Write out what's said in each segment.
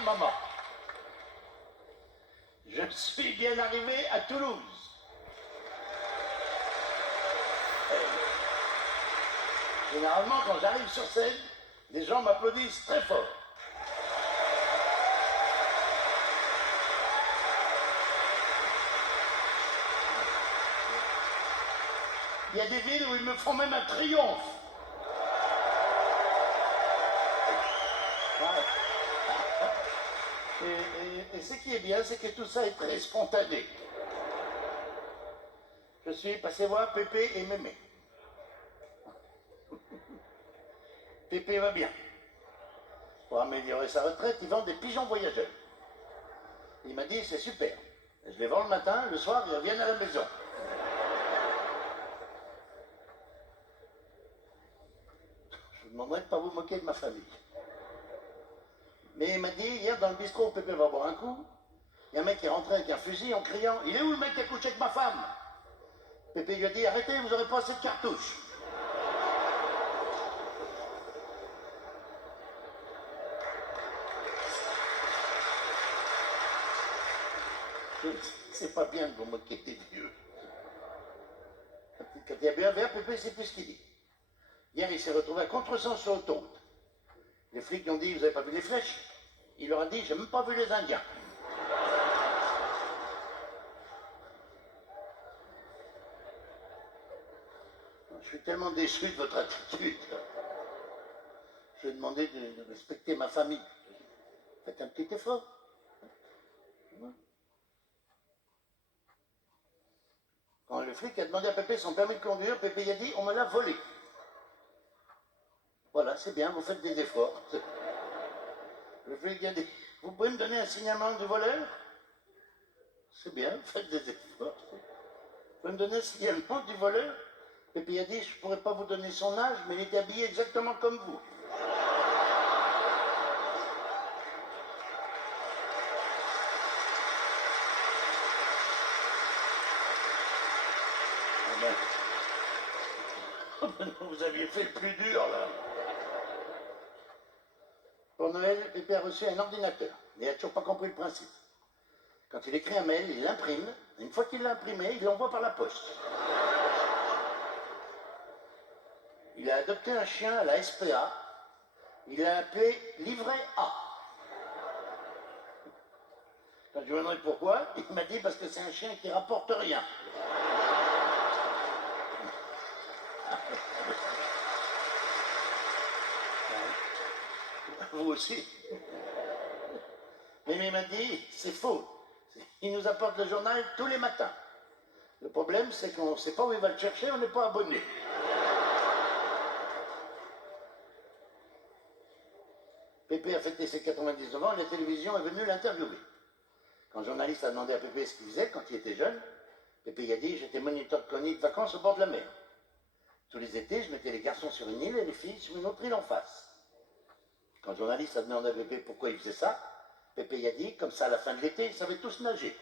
maman. Je suis bien arrivé à Toulouse. Généralement, quand j'arrive sur scène, les gens m'applaudissent très fort. Il y a des villes où ils me font même un triomphe. Et ce qui est bien, c'est que tout ça est très spontané. Je suis passé voir Pépé et Mémé. Pépé va bien. Pour améliorer sa retraite, il vend des pigeons voyageurs. Il m'a dit, c'est super. Je les vends le matin, le soir, ils reviennent à la maison. Je vous demanderai de ne pas vous moquer de ma famille. Mais il m'a dit, hier, dans le bistrot où Pépé va boire un coup, il y a un mec qui est rentré avec un fusil en criant, il est où le mec qui a couché avec ma femme? Pépé lui a dit, arrêtez, vous n'aurez pas assez de cartouches. C'est pas bien de vous moquer des vieux. Quand il y a bien un verre, Pépé, c'est plus ce qu'il dit. Hier, il s'est retrouvé à contresens sur l'autoroute. Les flics lui ont dit, vous n'avez pas vu les flèches? Il leur a dit, j'ai même pas vu les Indiens. Je suis tellement déçu de votre attitude. Je vais demander de respecter ma famille. Faites un petit effort. Quand le flic a demandé à Pépé son permis de conduire, Pépé a dit, on me l'a volé. Voilà, c'est bien, vous faites des efforts. Le flic a dit, vous pouvez me donner un signalement du voleur? C'est bien, vous faites des efforts. Vous pouvez me donner un signalement du voleur? Pépé a dit, je ne pourrais pas vous donner son âge, mais il était habillé exactement comme vous. Vous aviez fait le plus dur, là. Pour Noël, Pépé a reçu un ordinateur. Il n'a toujours pas compris le principe. Quand il écrit un mail, il l'imprime. Une fois qu'il l'a imprimé, il l'envoie par la poste. Il a adopté un chien à la SPA. Il l'a appelé Livret A. Quand je lui ai demandé pourquoi, il m'a dit parce que c'est un chien qui rapporte rien. Vous aussi. Mais il m'a dit, c'est faux. Il nous apporte le journal tous les matins. Le problème, c'est qu'on ne sait pas où il va le chercher, on n'est pas abonné. Pépé a fêté ses 99 ans et la télévision est venue l'interviewer. Quand le journaliste a demandé à Pépé ce qu'il faisait quand il était jeune, Pépé a dit, j'étais moniteur de colonie de vacances au bord de la mer. Tous les étés, je mettais les garçons sur une île et les filles sur une autre île en face. Quand le journaliste a demandé à Pépé pourquoi il faisait ça, Pépé a dit, comme ça à la fin de l'été, ils savaient tous nager.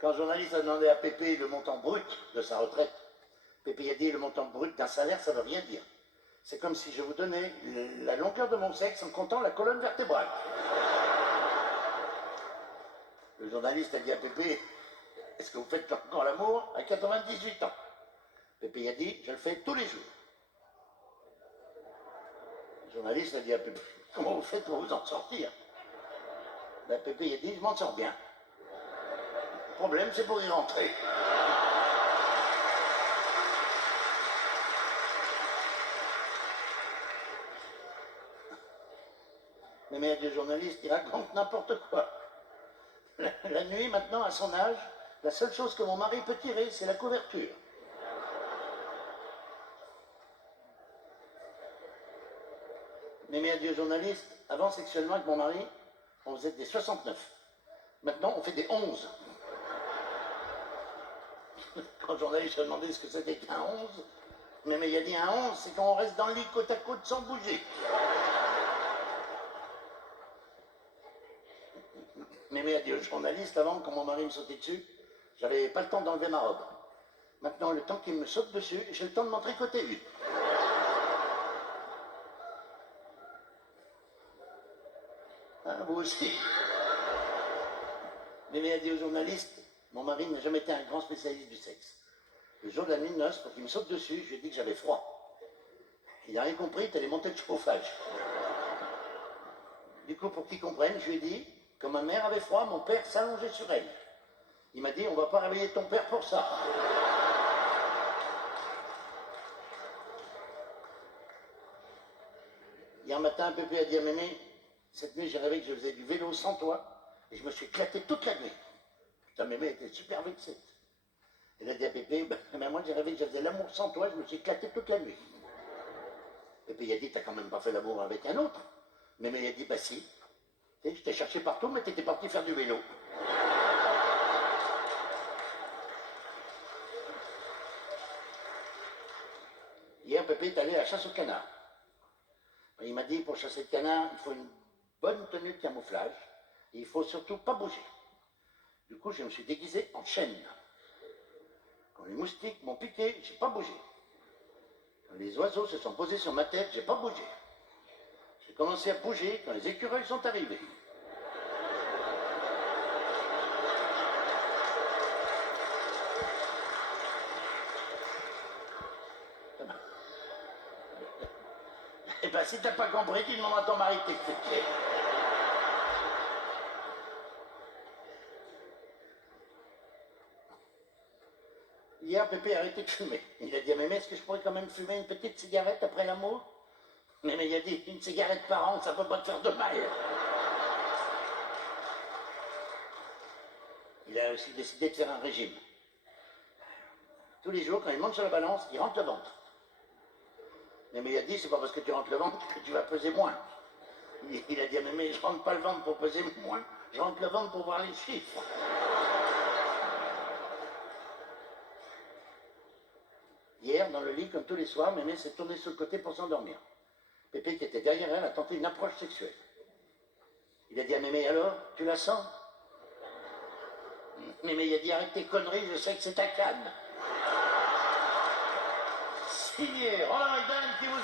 Quand le journaliste a demandé à Pépé le montant brut de sa retraite, Pépé a dit, le montant brut d'un salaire, ça ne veut rien dire. C'est comme si je vous donnais la longueur de mon sexe en comptant la colonne vertébrale. Le journaliste a dit à Pépé, est-ce que vous faites encore l'amour à 98 ans? Pépé a dit, je le fais tous les jours. Le journaliste a dit à Pépé, comment vous faites pour vous en sortir? Ben, Pépé a dit, je m'en sors bien. Le problème, c'est pour y rentrer. Mais il y a des journalistes qui racontent n'importe quoi. La nuit, maintenant, à son âge, la seule chose que mon mari peut tirer, c'est la couverture. Mais il y a des journalistes, avant sexuellement avec mon mari, on faisait des 69. Maintenant, on fait des 11. Quand le journaliste a demandé ce que c'était qu'un 11, mais il a dit un 11, c'est quand on reste dans le lit côte à côte sans bouger. Mais il y a des journalistes, avant, quand mon mari me sautait dessus, J'avais pas le temps d'enlever ma robe. Maintenant, le temps qu'il me saute dessus, j'ai le temps de m'en tricoter une. Hein, vous aussi. Mémé a dit aux journalistes, mon mari n'a jamais été un grand spécialiste du sexe. Le jour de la nuit de noces, pour qu'il me saute dessus, je lui ai dit que j'avais froid. Il n'a rien compris, t'as les montées de chauffage. Du coup, pour qu'il comprenne, je lui ai dit, quand ma mère avait froid, mon père s'allongeait sur elle. Il m'a dit, on va pas réveiller ton père pour ça. Hier matin, Pépé a dit à Mémé, cette nuit j'ai rêvé que je faisais du vélo sans toi, et je me suis éclaté toute la nuit. Putain, Mémé était super vexée. Elle a dit à Pépé, ben moi j'ai rêvé que je faisais l'amour sans toi, je me suis éclaté toute la nuit. Pépé il a dit, t'as quand même pas fait l'amour avec un autre. Mémé il a dit, bah si. Tu sais, je t'ai cherché partout, mais t'étais parti faire du vélo. Hier, Pépé est allé à la chasse au canard. Il m'a dit, pour chasser le canard, il faut une bonne tenue de camouflage, et il faut surtout pas bouger. Du coup, je me suis déguisé en chêne. Quand les moustiques m'ont piqué, j'ai pas bougé. Quand les oiseaux se sont posés sur ma tête, j'ai pas bougé. J'ai commencé à bouger quand les écureuils sont arrivés. Eh ben, si t'as pas compris, tu demandes à ton mari de t'expliquer. Hier, Pépé a arrêté de fumer. Il a dit à Mémé, est-ce que je pourrais quand même fumer une petite cigarette après l'amour? Mémé il a dit, une cigarette par an, ça peut pas te faire de mal. Il a aussi décidé de faire un régime. Tous les jours, quand il monte sur la balance, il rentre le ventre. Mémé il a dit, c'est pas parce que tu rentres le ventre que tu vas peser moins. Il a dit à Mémé, je rentre pas le ventre pour peser moins, je rentre le ventre pour voir les chiffres. Hier, dans le lit, comme tous les soirs, Mémé s'est tournée sur le côté pour s'endormir. Pépé, qui était derrière elle, a tenté une approche sexuelle. Il a dit à Mémé, alors, tu la sens? Mémé il a dit, arrête tes conneries, je sais que c'est ta canne. Signé Roland Hayden qui vous